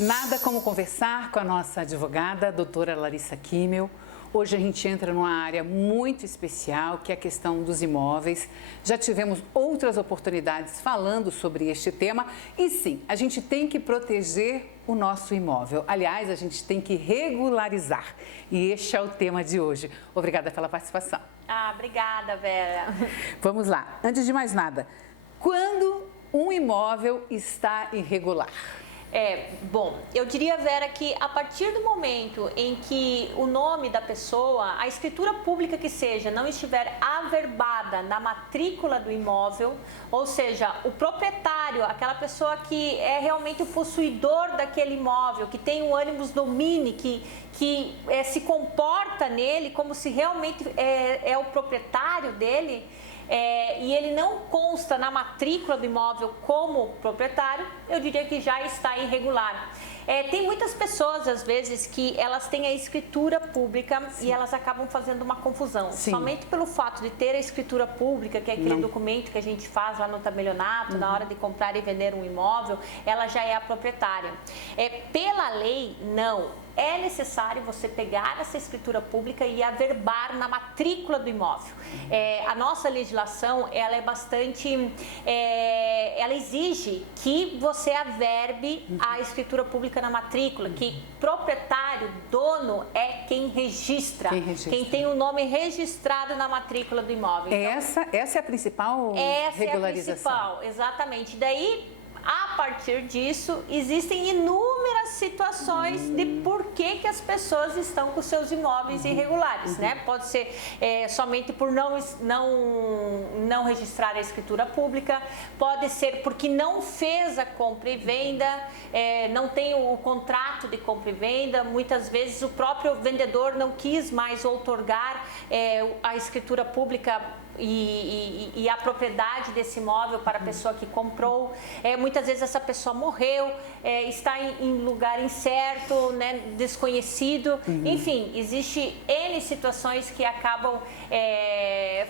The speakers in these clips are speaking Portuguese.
Nada como conversar com a nossa advogada, a doutora Larissa Kimmel. Hoje a gente entra numa área muito especial, que é a questão dos imóveis. Já tivemos outras oportunidades falando sobre este tema e sim, a gente tem que proteger o nosso imóvel. Aliás, a gente tem que regularizar e este é o tema de hoje. Obrigada pela participação. Obrigada, Vera. Vamos lá. Antes de mais nada, quando um imóvel está irregular? Bom, eu diria, Vera, que a partir do momento em que o nome da pessoa, a escritura pública que seja, não estiver averbada na matrícula do imóvel, ou seja, o proprietário, aquela pessoa que é realmente o possuidor daquele imóvel, que tem o animus domini, que se comporta nele como se realmente é o proprietário dele, e ele não consta na matrícula do imóvel como proprietário, eu diria que já está irregular. Tem muitas pessoas, às vezes, que elas têm a escritura pública Sim. e elas acabam fazendo uma confusão. Sim. Somente pelo fato de ter a escritura pública, que é aquele documento que a gente faz lá no tabelionato, na hora de comprar e vender um imóvel, ela já é a proprietária. Pela lei, não. É necessário você pegar essa escritura pública e averbar na matrícula do imóvel. A nossa legislação, ela é bastante... ela exige que você averbe a escritura pública na matrícula, que proprietário, dono, é quem registra. Quem tem o nome registrado na matrícula do imóvel. Então, essa é a principal regularização? Essa é a principal, exatamente. Daí... A partir disso, existem inúmeras situações de por que as pessoas estão com seus imóveis irregulares, né? Pode ser somente por não registrar a escritura pública, pode ser porque não fez a compra e venda, não tem o contrato de compra e venda, muitas vezes o próprio vendedor não quis mais outorgar a escritura pública e a propriedade desse imóvel para a pessoa que comprou. Muitas vezes essa pessoa morreu, está em lugar incerto, né, desconhecido. Enfim, existe N situações que acabam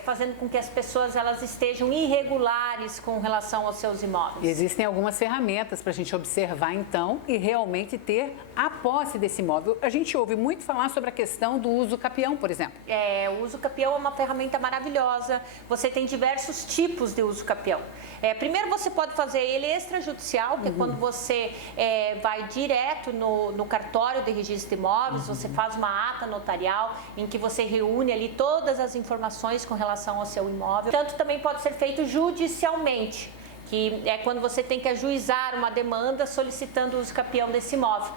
fazendo com que as pessoas elas estejam irregulares com relação aos seus imóveis. Existem algumas ferramentas para a gente observar então e realmente ter a posse desse imóvel. A gente ouve muito falar sobre a questão do uso capião, por exemplo. O uso capião é uma ferramenta maravilhosa. Você tem diversos tipos de uso capião. Primeiro você pode fazer ele extrajudicial, que é quando você vai direto no cartório de registro de imóveis, você faz uma ata notarial em que você reúne ali todas as informações com relação ao seu imóvel. Tanto também pode ser feito judicialmente, que é quando você tem que ajuizar uma demanda solicitando o uso capião desse imóvel.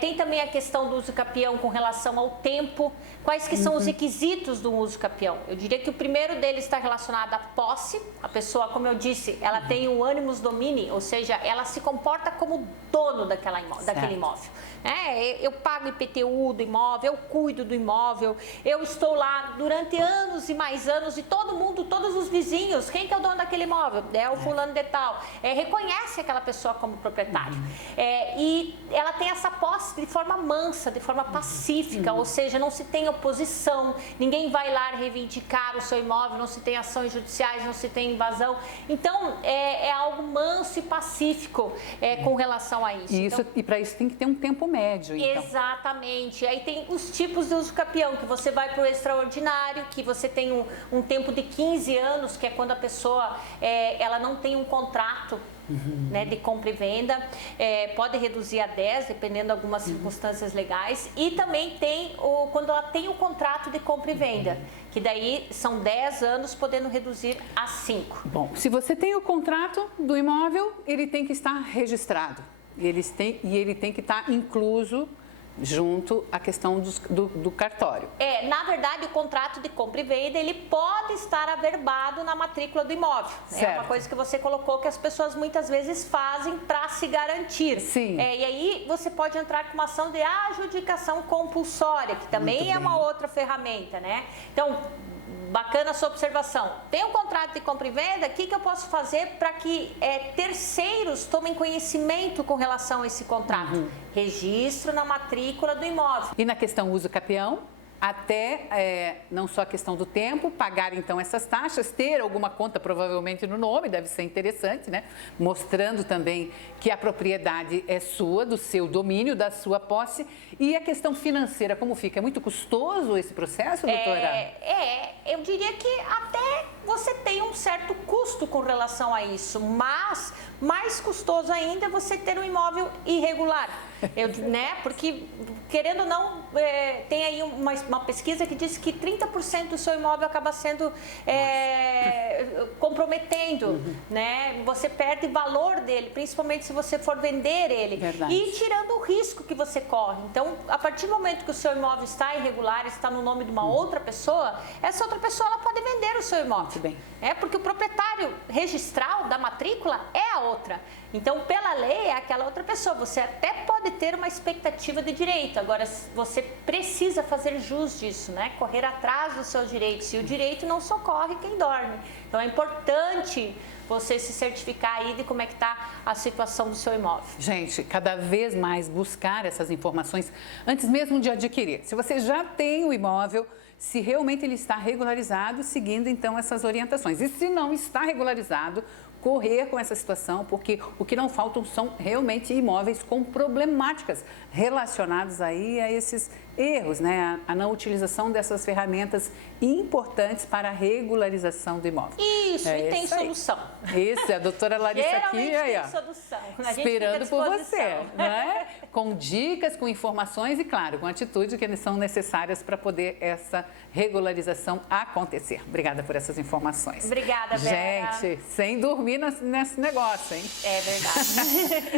Tem também a questão do uso capião com relação ao tempo, quais que são os requisitos do uso capião. Eu diria que o primeiro deles está relacionado à posse, a pessoa, como eu disse, ela tem o animus domini, ou seja, ela se comporta como dono daquele imóvel. Eu pago IPTU do imóvel, eu cuido do imóvel, eu estou lá durante anos e mais anos e todo mundo, todos os vizinhos, quem que é o dono daquele imóvel? É o fulano de tal. Reconhece aquela pessoa como proprietário. E ela tem essa posse de forma mansa, de forma pacífica, ou seja, não se tem oposição, ninguém vai lá reivindicar o seu imóvel, não se tem ações judiciais, não se tem invasão. Então, é algo manso e pacífico com relação a isso. E para isso tem que ter um tempo médio, então. Exatamente. Aí tem os tipos de uso capião, que você vai para o extraordinário, que você tem um tempo de 15 anos, que é quando a pessoa ela não tem um contrato né, de compra e venda, pode reduzir a 10, dependendo de algumas circunstâncias legais, e também tem quando ela tem o contrato de compra e venda, que daí são 10 anos, podendo reduzir a 5. Bom, se você tem o contrato do imóvel, ele tem que estar registrado. E ele tem que estar incluso junto à questão do cartório. Na verdade, o contrato de compra e venda, ele pode estar averbado na matrícula do imóvel. Certo. É uma coisa que você colocou que as pessoas muitas vezes fazem para se garantir. Sim. E aí você pode entrar com uma ação de adjudicação compulsória, que também é uma outra ferramenta, né? Então, bacana a sua observação. Tem um contrato de compra e venda, o que eu posso fazer para que terceiros tomem conhecimento com relação a esse contrato? Registro na matrícula do imóvel. E na questão uso capião? até não só a questão do tempo, pagar então essas taxas, ter alguma conta provavelmente no nome, deve ser interessante, né? Mostrando também que a propriedade é sua, do seu domínio, da sua posse. E a questão financeira, como fica? É muito custoso esse processo, doutora? Eu diria que até você tem um certo custo com relação a isso, mas mais custoso ainda é você ter um imóvel irregular, né? Porque, querendo ou não, tem aí uma pesquisa que diz que 30% do seu imóvel acaba sendo comprometendo, né? Você perde valor dele, principalmente se você for vender ele. Verdade. E tirando o risco que você corre. Então, a partir do momento que o seu imóvel está irregular, está no nome de uma outra pessoa, essa outra pessoa ela pode vender o seu imóvel. Muito bem. Porque o proprietário registral da matrícula é a outra. Então, pela lei, é aquela outra pessoa. Você até pode ter uma expectativa de direito. Agora, você precisa fazer jus disso, né? Correr atrás dos seus direitos. E o direito não socorre quem dorme. Então, é importante você se certificar aí de como é que está a situação do seu imóvel. Gente, cada vez mais buscar essas informações antes mesmo de adquirir. Se você já tem o imóvel, se realmente ele está regularizado, seguindo então essas orientações. E se não está regularizado, correr com essa situação, porque o que não faltam são realmente imóveis com problemáticas relacionadas aí a esses erros, né? A não utilização dessas ferramentas importantes para a regularização do imóvel. Isso, e tem solução. Isso, a doutora Larissa aqui, aí, tem solução. Esperando por você, né? Com dicas, com informações e, claro, com atitude que são necessárias para poder essa regularização acontecer. Obrigada por essas informações. Obrigada, Vera. Gente, sem dormir nesse negócio, hein? É verdade.